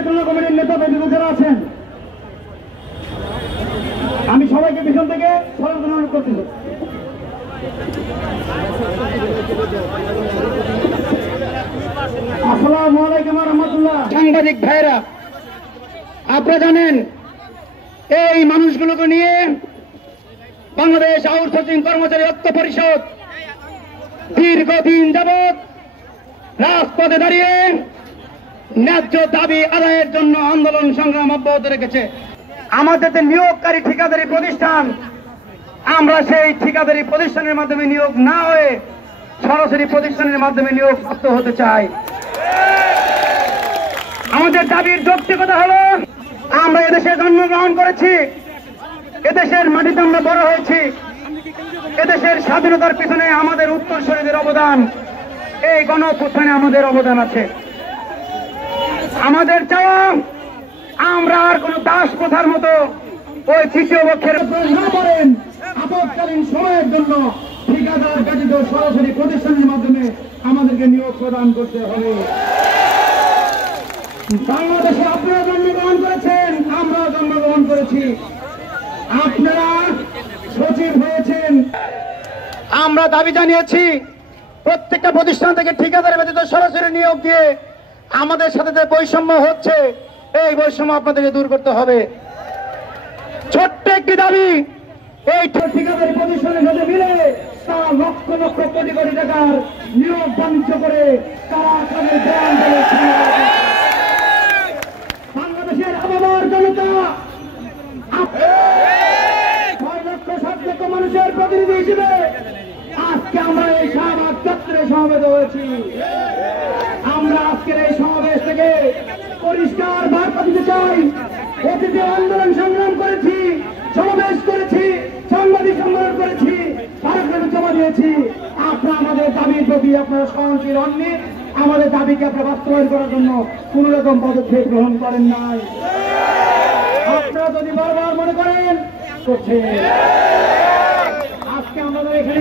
পরিচালনা কমিটির নেতা ব্যক্তিত্ব যারা আছেন, আমি সবাইকে পিছন থেকে সরাসরি অনুরোধ করতে চাই। আসসালামু আলাইকুম ওয়া রাহমাতুল্লাহ। সাংবাদিক ভাইরা, আপনারা জানেন এই মানুষগুলোকে নিয়ে বাংলাদেশ আউটসোর্সিং কর্মচারী ঐক্য পরিষদ দীর্ঘদিন যাবৎ রাজপথে দাঁড়িয়ে ন্যায্য দাবি আদায়ের জন্য আন্দোলন সংগ্রাম অব্যাহত রেখেছে। আমাদের যে নিয়োগকারী ঠিকাদারি প্রতিষ্ঠান, আমরা সেই ঠিকাদারি প্রতিষ্ঠানের মাধ্যমে নিয়োগ না হয়ে সরাসরি প্রতিষ্ঠানের মাধ্যমে নিয়োগ প্রাপ্ত হতে চাই। আমাদের দাবির যৌক্তিকতা হলো, আমরা এদেশে জন্মগ্রহণ করেছি, এদেশের মাটিতে আমরা বড় হয়েছি, এদেশের স্বাধীনতার পিছনে আমাদের উত্তরসূরিদের অবদান, এই গণঅভ্যুত্থানে আমাদের অবদান আছে। আমাদের চাওয়া আমরা আর কোন দাস প্রথার মতো ওই তৃতীয় পক্ষের না করেন, আপৎকালীন সময়ের জন্য ঠিকাদার ব্যতীত সরাসরি প্রতিষ্ঠানের মাধ্যমে আমাদেরকে নিয়োগ প্রদান করতে হবে। বাংলাদেশে আপনারা জন্মগ্রহণ করেছেন, আমরাও জন্মগ্রহণ করেছি, আপনারা সচিব হয়েছেন। আমরা দাবি জানিয়েছি প্রত্যেকটা প্রতিষ্ঠান থেকে ঠিকাদার ব্যতীত সরাসরি নিয়োগ দিয়ে আমাদের সাথে যে বৈষম্য হচ্ছে, এই বৈষম্য আপনাদেরকে দূর করতে হবে। ছোট্ট একটি দাবি, এই ঠিকাদারি প্রতিষ্ঠানের সাথে মিলে তারা লক্ষ লক্ষ কোটি কোটি টাকার নিয়োগ বাণিজ্য করে তারা তাদের জ্ঞান বাংলাদেশের আবহাওয়ার জনতা 6 লক্ষ 7 লক্ষ মানুষের প্রতিনিধি হিসেবে আজকে আমরা এই শাহবাগ চত্বরে সমবেত হয়েছি। আমরা আজকের এই সমাবেশ থেকে পরিষ্কার বার্তা দিতে চাই, অতীতে আন্দোলন সংগ্রাম করেছি, সমাবেশ করেছি, সাংবাদিক সম্মেলন করেছি, ভারতনামে জমা দিয়েছি। আপনারা আমাদের দাবির প্রতি আপনারা সহনশীল হননি, আমাদের দাবিকে আপনারা বাস্তবায়ন করার জন্য কোন রকম পদক্ষেপ গ্রহণ করেন নাই। আপনারা যদি বারবার মনে করেন করছে, আজকে আমাদের এখানে